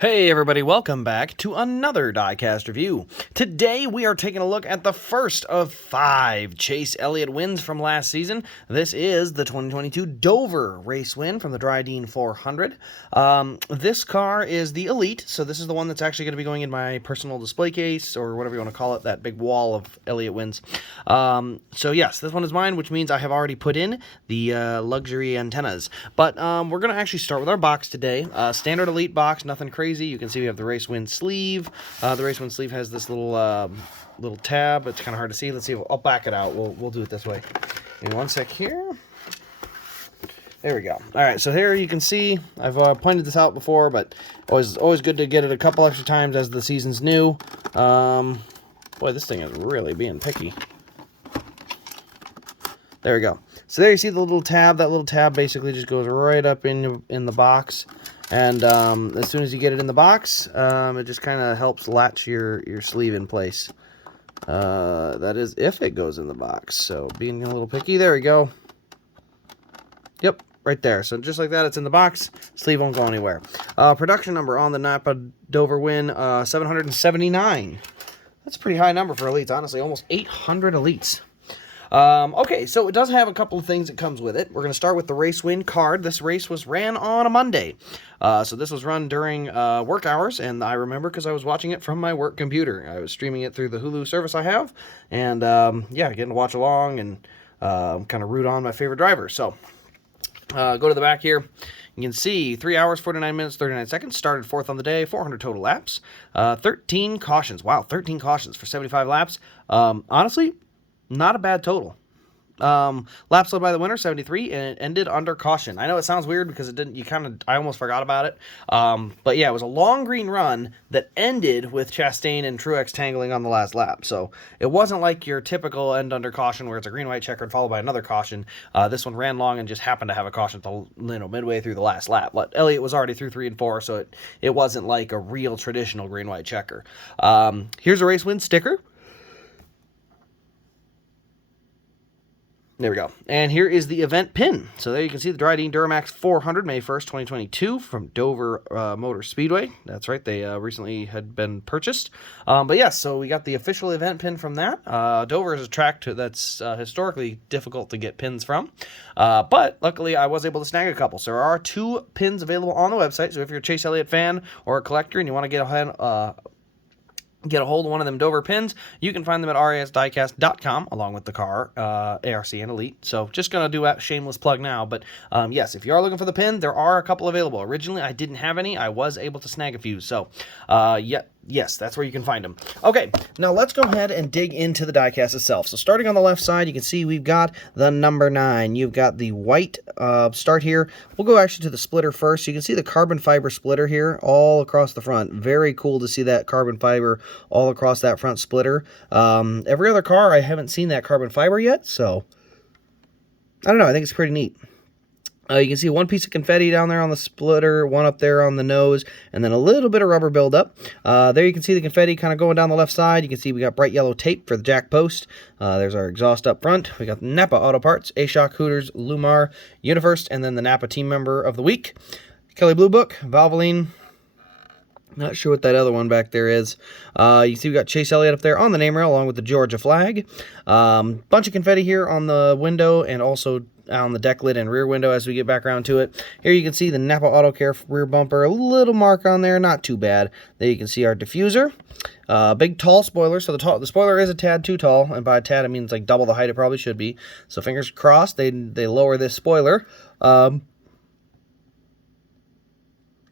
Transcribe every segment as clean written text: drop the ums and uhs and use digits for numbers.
Hey everybody, welcome back to another Diecast review. Today we are taking a look at the first of 5 Chase Elliott wins from last season. This is the 2022 Dover race win from the Dryden 400. This car is the Elite, so this is the one that's actually going to be going in my personal display case, or whatever you want to call it, that big wall of Elliott wins. So yes, this one is mine, which means I have already put in the luxury antennas. But we're going to actually start with our box today. Standard Elite box, nothing crazy. You can see we have the race win sleeve. The race win sleeve has this little tab. It's kind of hard to see. Let's see. I'll back it out. We'll do it this way. Give me one sec here. There we go. All right, so here you can see I've pointed this out before, but always good to get it a couple extra times as the season's new. Boy, this thing is really being picky. There we go. So there you see the little tab. That little tab basically just goes right up in the box. And as soon as you get it in the box, it just kind of helps latch your sleeve in place. That is if it goes in the box. So being a little picky, there we go. Yep, right there. So just like that, it's in the box. Sleeve won't go anywhere. Production number on the Napa Dover win, 779. That's a pretty high number for Elites, honestly. Almost 800 Elites. Okay, so it does have a couple of things that comes with it. We're going to start with the race win card. This race was ran on a Monday. So this was run during work hours, and I remember because I was watching it from my work computer. I was streaming it through the Hulu service I have, and yeah, getting to watch along and kind of root on my favorite driver. So go to the back here. You can see 3 hours, 49 minutes, 39 seconds. Started 4th on the day, 400 total laps. 13 cautions. Wow, 13 cautions for 75 laps. Honestly, not a bad total. Laps led by the winner, 73, and it ended under caution. I know it sounds weird because it didn't. I almost forgot about it. But yeah, it was a long green run that ended with Chastain and Truex tangling on the last lap. So it wasn't like your typical end under caution where it's a green-white checkered followed by another caution. This one ran long and just happened to have a caution midway through the last lap. But Elliott was already through 3 and 4, so it wasn't like a real traditional green-white checker. Here's a race win sticker. There we go. And here is the event pin. So there you can see the Dryden Duramax 400, May 1st, 2022 from Dover Motor Speedway. That's right. They recently had been purchased. But yes, so we got the official event pin from that. Dover is a track that's historically difficult to get pins from. But luckily, I was able to snag a couple. So there are 2 pins available on the website. So if you're a Chase Elliott fan or a collector and you want to get a hold of one of them Dover pins, you can find them at rasdiecast.com along with the car, ARC and Elite. So just going to do a shameless plug now. But yes, if you are looking for the pin, there are a couple available. Originally, I didn't have any. I was able to snag a few. So yes, that's where you can find them. Okay, now let's go ahead and dig into the diecast itself. So starting on the left side, you can see we've got the number 9. You've got the white start here. We'll go actually to the splitter first. So you can see the carbon fiber splitter here all across the front. Very cool to see that carbon fiber all across that front splitter. Every other car, I haven't seen that carbon fiber yet, so I don't know. I think it's pretty neat. You can see one piece of confetti down there on the splitter, one up there on the nose, and then a little bit of rubber buildup. There you can see the confetti kind of going down the left side. You can see we got bright yellow tape for the jack post. There's our exhaust up front. We got Napa Auto Parts, A-Shock, Hooters, Lumar, Universe, and then the Napa Team Member of the Week. Kelly Blue Book, Valvoline. Not sure what that other one back there is. You see we got Chase Elliott up there on the name rail along with the Georgia flag. Bunch of confetti here on the window and also on the deck lid and rear window as we get back around to it. Here you can see the Napa Auto Care rear bumper. A little mark on there, not too bad. There you can see our diffuser. Big tall spoiler, so the spoiler is a tad too tall, and by a tad it means like double the height it probably should be. So fingers crossed they lower this spoiler.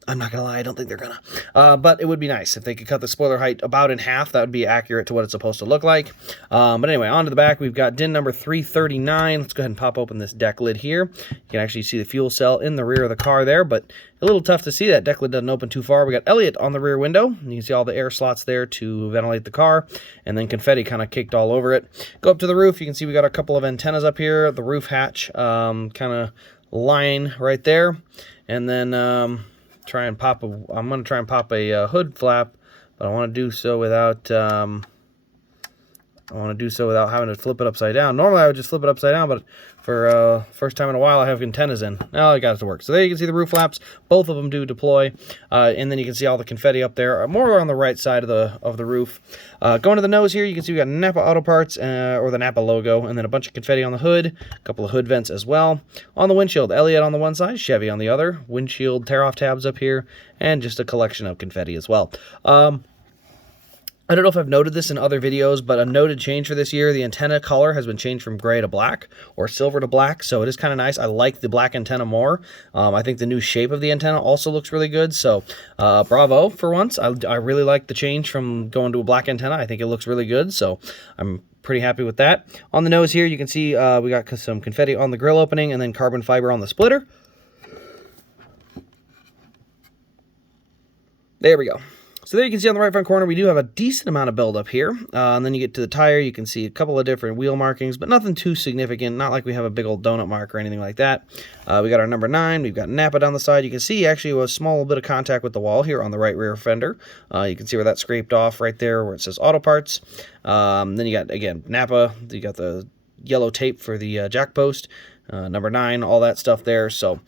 I'm not going to lie, I don't think they're going to. But it would be nice if they could cut the spoiler height about in half. That would be accurate to what it's supposed to look like. But anyway, on to the back, we've got DIN number 339. Let's go ahead and pop open this deck lid here. You can actually see the fuel cell in the rear of the car there, but a little tough to see. That deck lid doesn't open too far. We got Elliott on the rear window. You can see all the air slots there to ventilate the car, and then confetti kind of caked all over it. Go up to the roof. You can see we got a couple of antennas up here. The roof hatch kind of line right there. And then I'm going to try and pop a hood flap, but I want to do so without I want to do so without having to flip it upside down. Normally I would just flip it upside down, but for first time in a while I have antennas in. Now I got it to work. So there you can see the roof flaps. Both of them do deploy. And then you can see all the confetti up there, more on the right side of the roof. Going to the nose here, you can see we got Napa Auto Parts, or the Napa logo, and then a bunch of confetti on the hood, a couple of hood vents as well. On the windshield, Elliott on the one side, Chevy on the other. Windshield tear-off tabs up here, and just a collection of confetti as well. I don't know if I've noted this in other videos, but a noted change for this year, the antenna color has been changed from gray to black, or silver to black, so it is kind of nice. I like the black antenna more. I think the new shape of the antenna also looks really good, so bravo for once. I really like the change from going to a black antenna. I think it looks really good, so I'm pretty happy with that. On the nose here, you can see we got some confetti on the grill opening, and then carbon fiber on the splitter. There we go. So there you can see on the right front corner, we do have a decent amount of buildup here. And then you get to the tire, you can see a couple of different wheel markings, but nothing too significant. Not like we have a big old donut mark or anything like that. We got our number 9. We've got Napa down the side. You can see actually a small bit of contact with the wall here on the right rear fender. You can see where that scraped off right there where it says Auto Parts. Then you got, again, Napa. You got the yellow tape for the jack post. Number 9, all that stuff there, so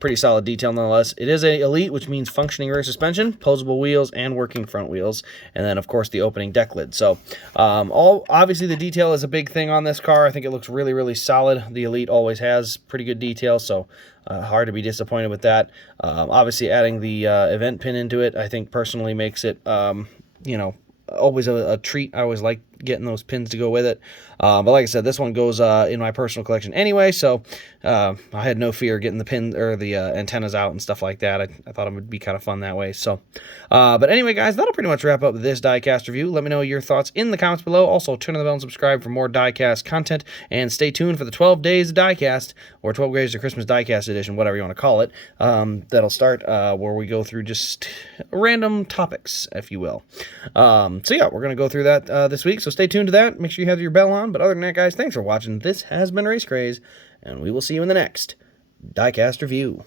pretty solid detail nonetheless. It is a Elite, which means functioning rear suspension, posable wheels, and working front wheels, and then of course the opening deck lid. So obviously the detail is a big thing on this car. I think it looks really, really solid. The Elite always has pretty good detail, so hard to be disappointed with that. Obviously adding the event pin into it, I think personally makes it, you know, always a treat. I always like getting those pins to go with it. But like I said, this one goes in my personal collection anyway, so I had no fear getting the pin or the antennas out and stuff like that. I thought it would be kind of fun that way. So, but anyway, guys, that'll pretty much wrap up this diecast review. Let me know your thoughts in the comments below. Also, turn on the bell and subscribe for more diecast content, and stay tuned for the 12 days of diecast, or 12 days of Christmas diecast edition, whatever you want to call it. That'll start where we go through just random topics, if you will. So yeah, we're gonna go through that this week. So stay tuned to that. Make sure you have your bell on. But other than that, guys, thanks for watching. This has been Race Craze, and we will see you in the next diecast review.